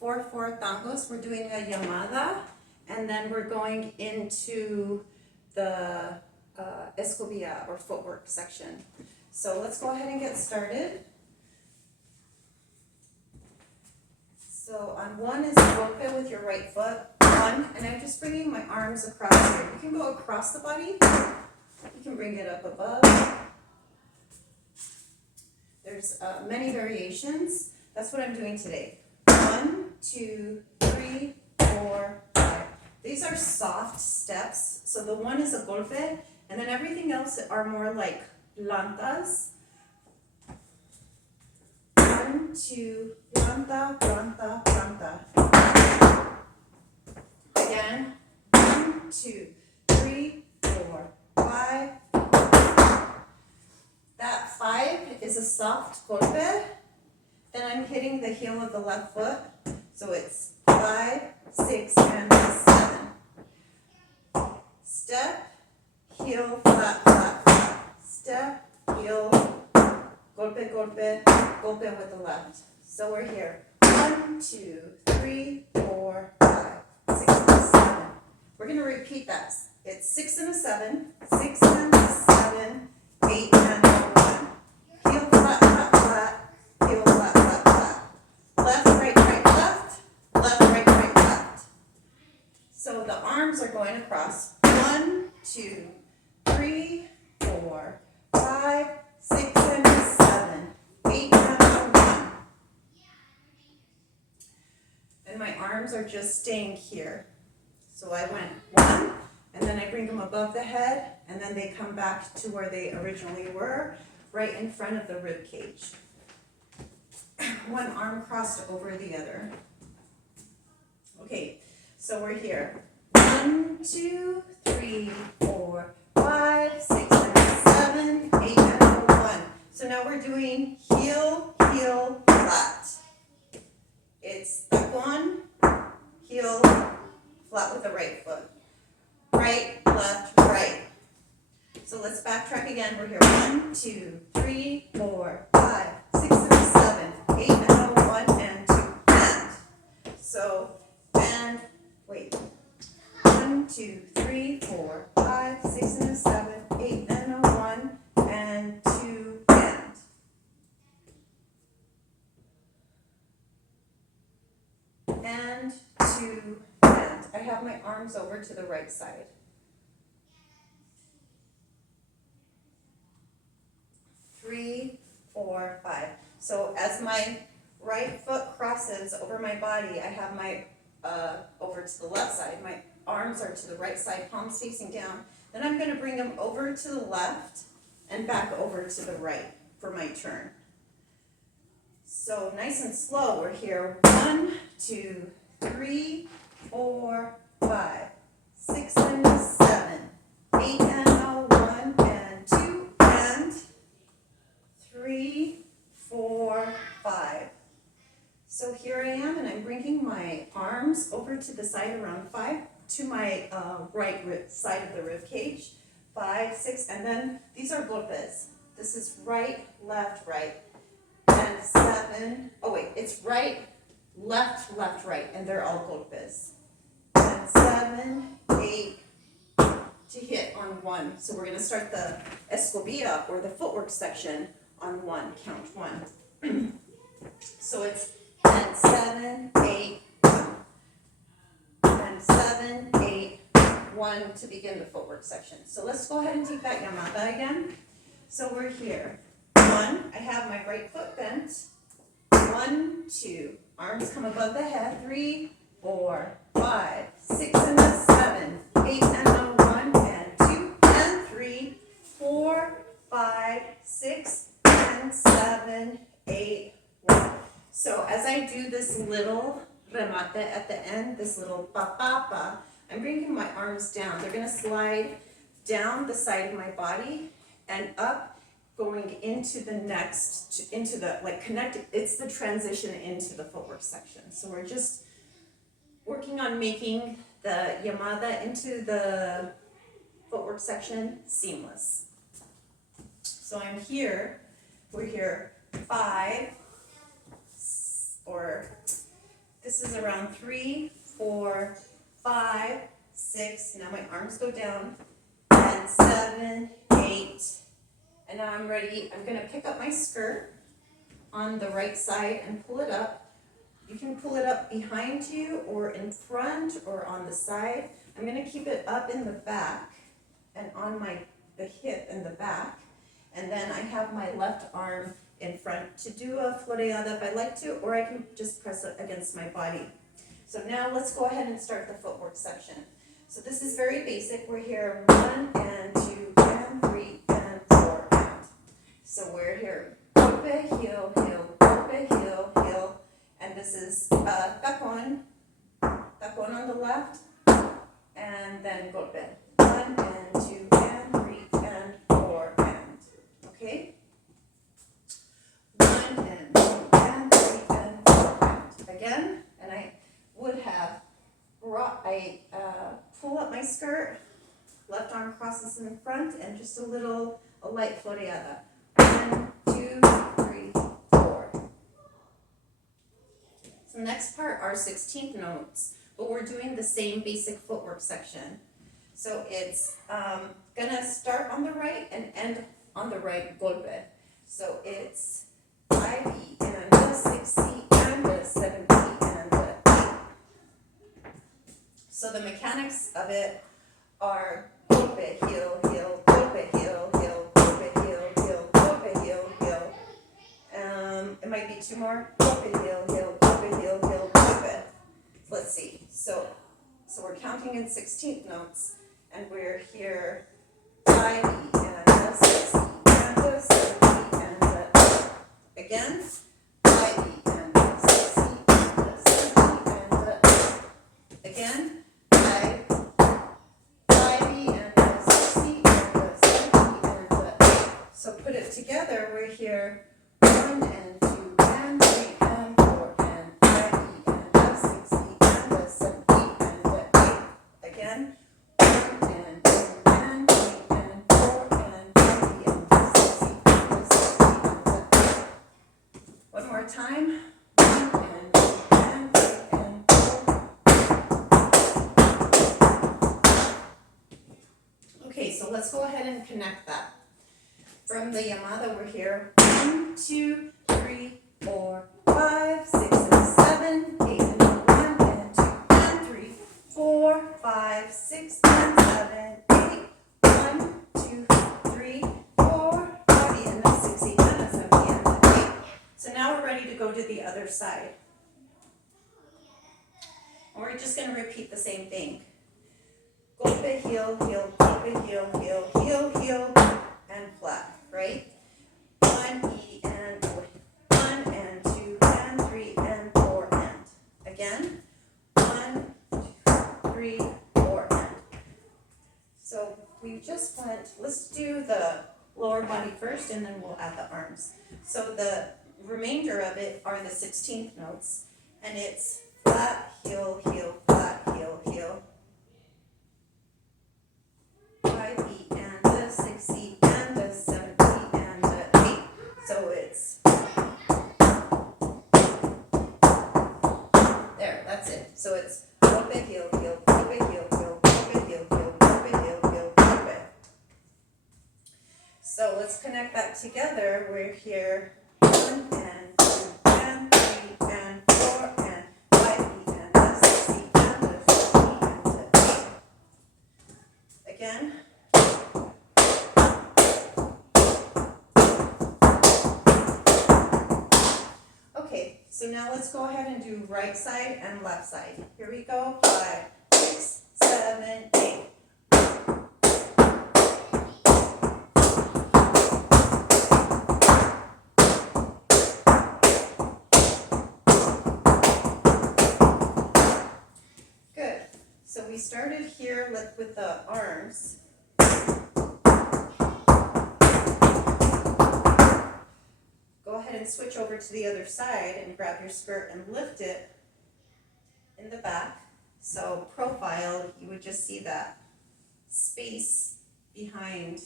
4/4 tangos. We're doing a Yamada, and then we're going into the Escobilla or footwork section. So let's go ahead and get started. So on one is golpe with your right foot, one, and I'm just bringing my arms across here. You can go across the body, you can bring it up above. There's many variations. That's what I'm doing today. 1, 2, 3, 4, 5. These are soft steps. So the one is a golpe, and then everything else are more like plantas. 1, 2, planta, planta, planta. Again, 1, 2, 3, 4, 5. That 5 is a soft golpe. Then I'm hitting the heel of the left foot. So it's 5, 6, and 7. Step, heel, flat, flat, flat. Step, heel, golpe, golpe, golpe with the left. So we're here. 1, 2, 3, 4, 5, 6, and 7. We're going to repeat that. It's 6 and a 7, 6 and a 7, 8 and a 1. Heel, flat, flat, flat, heel, flat, flat, flat. Left, right, right, left, left, right, right, left. So the arms are going across. 1, 2, 3, 4, 5, 6, and 7, 8, and 1. And my arms are just staying here. So I went 1, and then I bring them above the head, and then they come back to where they originally were, right in front of the rib cage. One arm crossed over the other. Okay, so we're here. 1, 2, 3, 4, 5, 6, and 7, 8, and 1. So now we're doing heel, heel, flat. It's one, heel, flat with the right foot. Right, left, right. So let's backtrack again. We're here. 1, 2, 3, 4, 5, 6, and 7, 8, and 1, and 2, and. So, and, wait. 1, 2, 3, 4, 5, 6, and 7, 8, and 1, and 2, and. And 2, and. I have my arms over to the right side. 3, 4, 5. So as my right foot crosses over my body, I have my over to the left side. My arms are to the right side, palms facing down. Then I'm going to bring them over to the left and back over to the right for my turn. So nice and slow, we're here. 1, 2, 3, 4, 5, 6, and 7, 8, and 1, and 2, and 3, 4, 5. So here I am, and I'm bringing my arms over to the side around 5, to my right side of the rib cage. 5, 6, and then these are golpes. This is right, left, right, and 7. Oh wait, it's right, left, left, right, and they're all golpes. And 7, 8 to hit on 1. So we're going to start the Escobilla or the footwork section on 1. Count 1. So it's and 7, 8, 1. And 7, 8, 1 to begin the footwork section. So let's go ahead and take that Yamada again. So we're here. 1, I have my right foot bent. 1, 2, arms come above the head. 3, 4, 5, 6, and 7, 8, and 1, and 2, and 3, 4, 5, 6, and 7, 8, 1. So as I do this little remate at the end, this little pa-pa-pa, I'm bringing my arms down. They're going to slide down the side of my body and up, going into the next, into the, like connected, it's the transition into the footwork section. So we're just working on making the Yamada into the footwork section seamless. So I'm here, we're here 5, or this is around 3, 4, 5, 6, now my arms go down, and 7, 8, and now I'm ready. I'm going to pick up my skirt on the right side and pull it up. You can pull it up behind you or in front or on the side. I'm going to keep it up in the back and on the hip in the back, and then I have my left arm in front to do a floreada if I like to, or I can just press it against my body. So now let's go ahead and start the footwork section. So this is very basic. We're here 1 and 2 and 3 and 4 and. So we're here golpe, heel, heel, golpe, heel, heel, and this is tacon on the left, and then golpe. 1 and 2 and 3 and 4 and. Okay? 1 and 2 and 3 and 4 and. Again, and I would have pull up my skirt, left arm crosses in front, and just a light floreada. 1, 2, 3, 4. So next part are 16th notes, but we're doing the same basic footwork section. So it's gonna start on the right and end on the right golpe. So it's 5E and a 6E and a 7E and a 8. So the mechanics of it are golpe, heel, heel, golpe, heel, heel, golpe, heel, heel, golpe, heel, heel. It might be 2 more. Golpe, heel, heel, golpe, heel, heel, golpe. Let's see. So we're counting in 16th notes, and we're here 5E and a 6E and a 7E and a 8. Again, 5E and a 6E and a 7E and a 8. Again, 5E and a 6E and a 7E and a 8. So put it together, we're here 1 and 2 and 3 and 4 and 5E and a 6E and a 7E and a 8. Again, 1 and 2 and 3 and 4 and 5E and a 6E and a 7E and a 8. One more time. 1 and 2 and 3 and 4. Okay, so let's go ahead and connect that. From the Yamada, we're here 1, 2, 3, 4, 5, 6, and 7, 8, and 1, and 2, and 3, 4, 5, 6, and 7, 8, 1, 2, 3, 4, 5, and a 6, 8, and a 7, and a 8. So now we're ready to go to the other side. And we're just going to repeat the same thing. Golpe, heel, heel, golpe, heel, heel, heel, heel, and flat, right? 1E and 1 and 2 and 3 and 4 and. Again, 1, 2, 3, 4 and. So we just went, let's do the lower body first and then we'll add the arms. So the remainder of it are the 16th notes, and it's flat, heel, heel, flat, heel, heel. 5E and a 6E and a 7E and a 8. So it's there, that's it. So it's golpe, heel, heel, golpe, heel, heel, golpe, heel, heel, golpe, heel, heel, golpe. So let's connect that together. We're here 1 and 2 and 3 and 4 and 5E and a 6E and a 7E and a 8. Again. Okay, so now let's go ahead and do right side and left side. Here we go. 5, 6, 7, 8. we started here with the arms. Go ahead and switch over to the other side and grab your skirt and lift it in the back. So profile, you would just see that space behind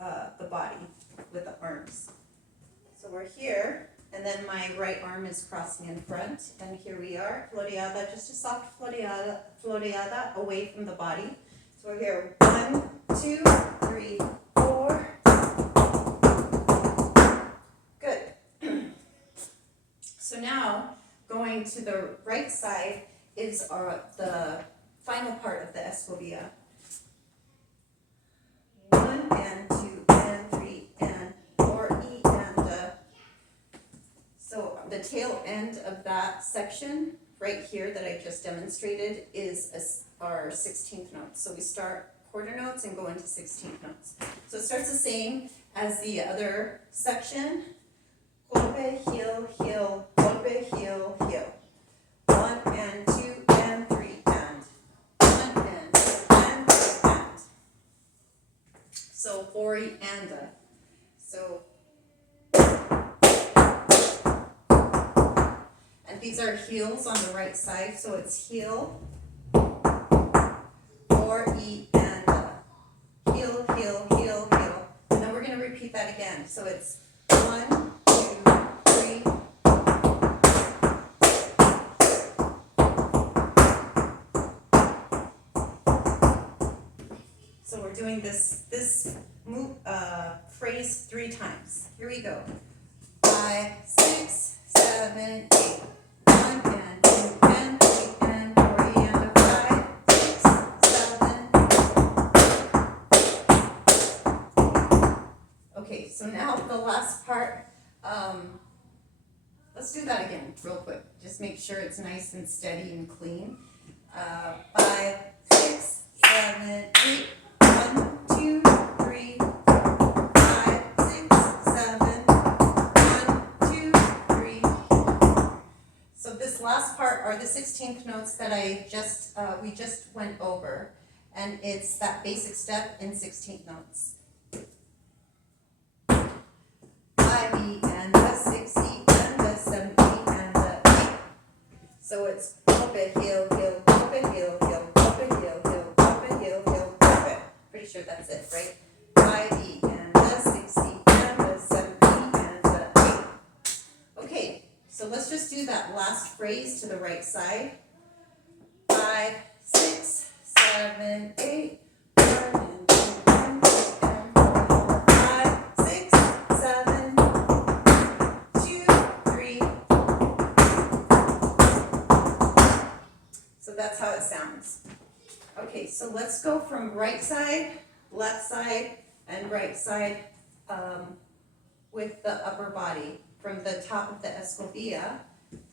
the body with the arms. So we're here, and then my right arm is crossing in front, and here we are, floreada, just a soft floreada away from the body. So we're here, 1, 2, 3, 4. Good. So now, going to the right side is the final part of the Escobilla. 1 and 2 and 3 and 4 E and so the tail end of that section right here that I just demonstrated is our 16th notes. So we start quarter notes and go into 16th notes. So it starts the same as the other section. Golpe, heel, heel, golpe, heel, heel. 1 and 2 and 3 and 1 and 2 and 3 and. So 4 E and so. And these are heels on the right side, so it's heel, 4 E and heel, heel, heel, heel. And then we're going to repeat that again. So it's 1, 2, 3. So we're doing this move, phrase 3 times. Here we go. 5, 6, 7, 8. 1 and 2 and 3 and 4 and 5, 6, 7. Okay, so now the last part. Let's do that again real quick. Just make sure it's nice and steady and clean. 5, 6, 7, 8. 1, 2, 3, 4, 5, 6, 7. 1, 2, 3. So this last part are the 16th notes that we just went over, and it's that basic step in 16th notes. 5 E and the 6 E and the 7 E and the 8. So it's golpe, heel, heel, golpe, heel, heel, golpe, heel, heel, golpe, heel, heel, golpe. Pretty sure that's it, right? 5 E and the 6 E and the 7 E and the 8. Okay, so let's just do that last phrase to the right side. 5, 6, 7, 8. 1 and 2 and 3 and 4. 5, 6, 7. 2, 3. So that's how it sounds. Okay, so let's go from right side, left side, and right side with the upper body. From the top of the Escobilla.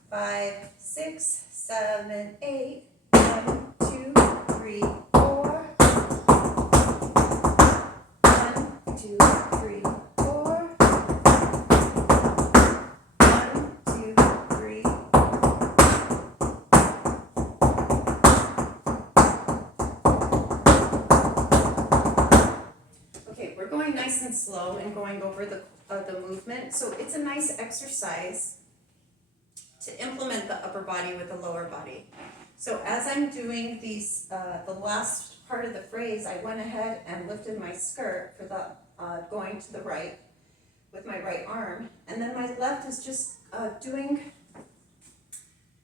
5, 6, 7, 8. 1, 2, 3, 4. 1, 2, 3, 4. 1, 2, 3. Okay, we're going nice and slow and going over the movement. So it's a nice exercise to implement the upper body with the lower body. So as I'm doing these, the last part of the phrase, I went ahead and lifted my skirt for the going to the right with my right arm, and then my left is just doing.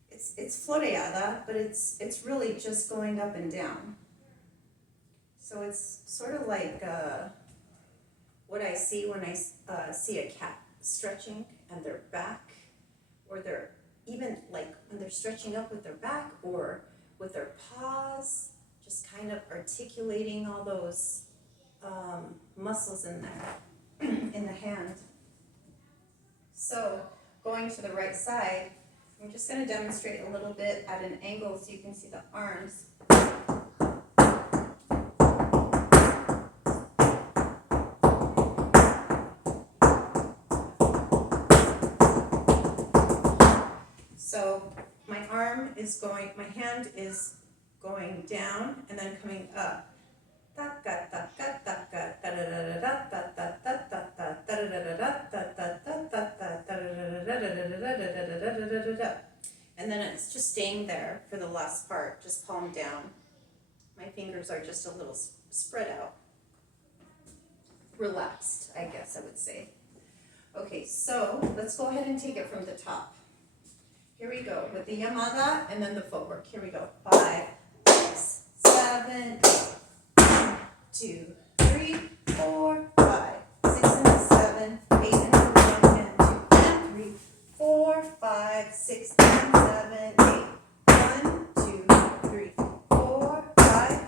It's floreada, but it's really just going up and down. So it's sort of like what I see when I see a cat stretching and their back, or they're even like when they're stretching up with their back or with their paws, just kind of articulating all those muscles in there, in the hand. So going to the right side, I'm just going to demonstrate a little bit at an angle so you can see the arms. So my hand is going down, and then coming up. And then it's just staying there for the last part, just palm down. My fingers are just a little spread out. Relaxed, I guess I would say. Okay, so let's go ahead and take it from the top. Here we go with the Yamada and then the footwork. Here we go. 5, 6, 7, 8. 2, 3, 4, 5, 6 and 7, 8 and 1 and 2 and 3, 4, 5, 6 and 7, 8. 1, 2, 3, 4, 5.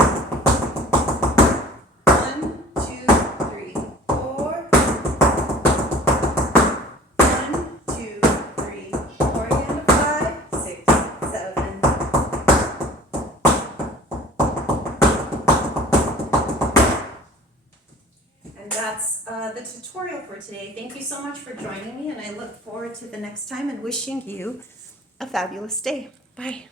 1, 2, 3, 4. 1, 2, 3, 4 again. 5, 6, 7. And that's the tutorial for today. Thank you so much for joining me, and I look forward to the next time and wishing you a fabulous day. Bye.